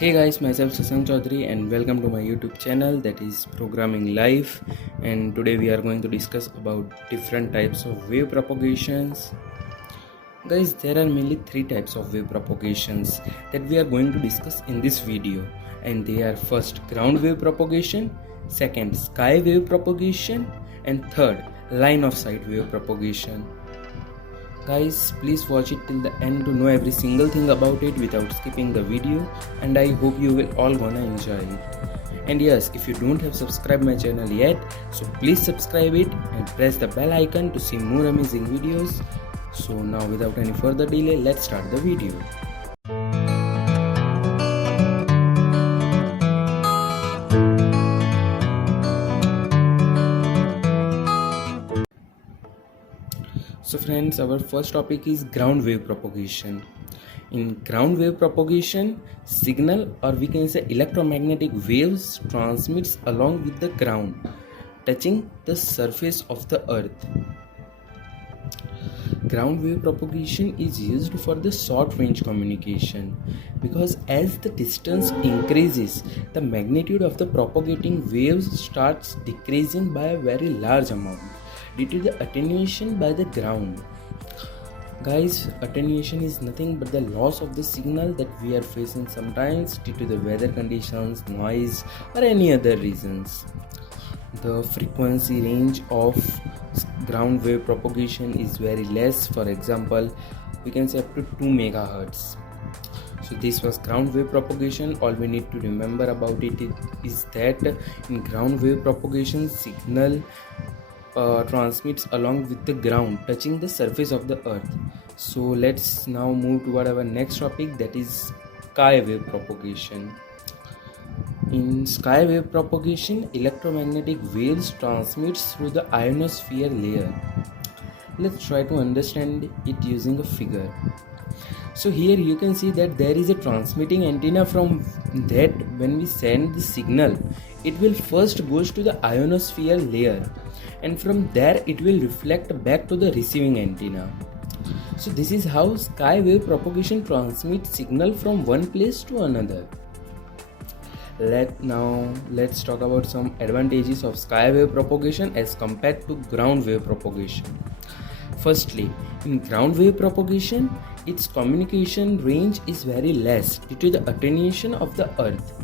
Hey guys, myself Sasank Chaudhary and welcome to my YouTube channel that is Programming Life, and today we are going to discuss about different types of wave propagations. Guys, there are mainly three types of wave propagations that we are going to discuss in this video, and they are first ground wave propagation, second sky wave propagation, and third line of sight wave propagation. Guys, please watch it till the end to know every single thing about it without skipping the video, and I hope you will all gonna enjoy it. And yes, if you don't have subscribed my channel yet, so please subscribe it and press the bell icon to see more amazing videos. So now without any further delay, let's start the video. So friends, our first topic is ground wave propagation. In ground wave propagation, signal or we can say electromagnetic waves transmits along with the ground, touching the surface of the earth. Ground wave propagation is used for the short range communication because as the distance increases, the magnitude of the propagating waves starts decreasing by a very large amount due to the attenuation by the ground. Guys, attenuation is nothing but the loss of the signal that we are facing sometimes due to the weather conditions, noise, or any other reasons. The frequency range of ground wave propagation is very less. For example, we can say up to 2 megahertz. So this was ground wave propagation. All we need to remember about it is that in ground wave propagation, signal transmits along with the ground, touching the surface of the earth. So let's now move toward our next topic, that is sky wave propagation. In sky wave propagation, electromagnetic waves transmits through the ionosphere layer. Let's try to understand it using a figure. So here you can see that there is a transmitting antenna. From that, when we send the signal, it will first goes to the ionosphere layer, and from there it will reflect back to the receiving antenna. So this is how sky wave propagation transmits signal from one place to another. Let's talk about some advantages of sky wave propagation as compared to ground wave propagation. Firstly, in ground wave propagation, its communication range is very less due to the attenuation of the earth.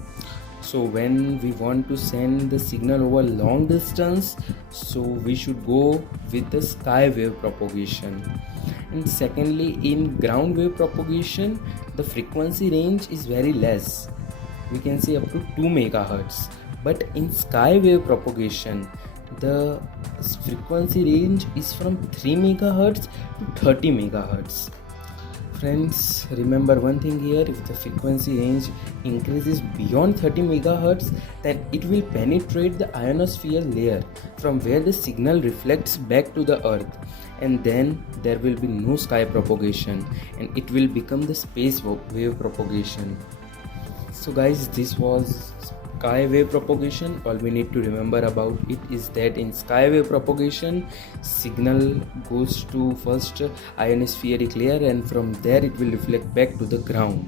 So when we want to send the signal over long distance, so we should go with the sky wave propagation. And secondly, in ground wave propagation, the frequency range is very less. We can say up to 2 megahertz. But in sky wave propagation, the frequency range is from 3 megahertz to 30 megahertz. Friends, remember one thing here: if the frequency range increases beyond 30 megahertz, then it will penetrate the ionosphere layer, from where the signal reflects back to the earth, and then there will be no sky propagation and it will become the space wave propagation. So guys, this was sky wave propagation. All we need to remember about it is that in sky wave propagation, signal goes to first ionospheric layer, and from there it will reflect back to the ground.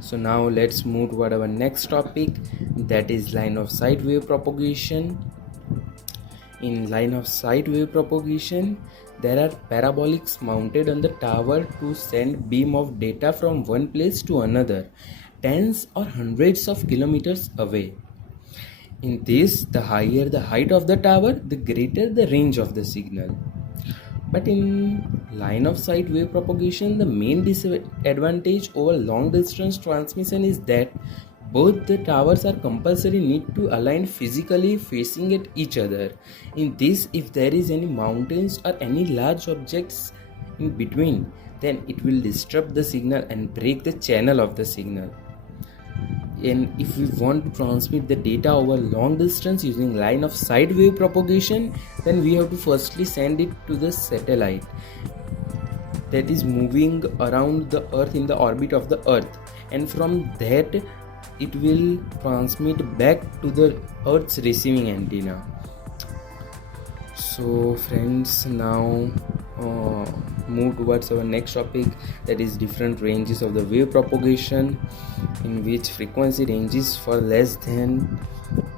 So now let's move toward our next topic, that is line of sight wave propagation. In line of sight wave propagation, there are parabolics mounted on the tower to send beam of data from one place to another, tens or hundreds of kilometers away. In this, the higher the height of the tower, the greater the range of the signal. But in line of sight wave propagation, the main disadvantage over long distance transmission is that both the towers are compulsory need to align physically facing at each other. In this, if there is any mountains or any large objects in between, then it will disrupt the signal and break the channel of the signal. And if we want to transmit the data over long distance using line of sight wave propagation, then we have to firstly send it to the satellite that is moving around the earth in the orbit of the earth, and from that it will transmit back to the earth's receiving antenna. So friends, now move towards our next topic, that is different ranges of the wave propagation, in which frequency ranges for less than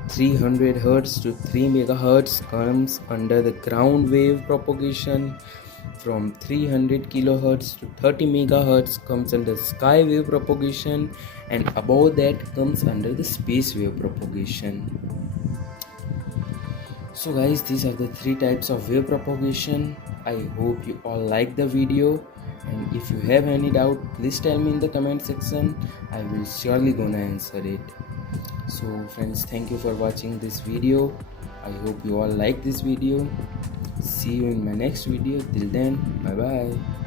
300 Hz to 3 MHz comes under the ground wave propagation. From 300 kHz to 30 MHz comes under sky wave propagation, and above that comes under the space wave propagation. So guys, these are the three types of wave propagation. I hope you all like the video, and if you have any doubt, please tell me in the comment section. I will surely gonna answer it. So friends, thank you for watching this video. I hope you all like this video. See you in my next video. Till then, bye bye.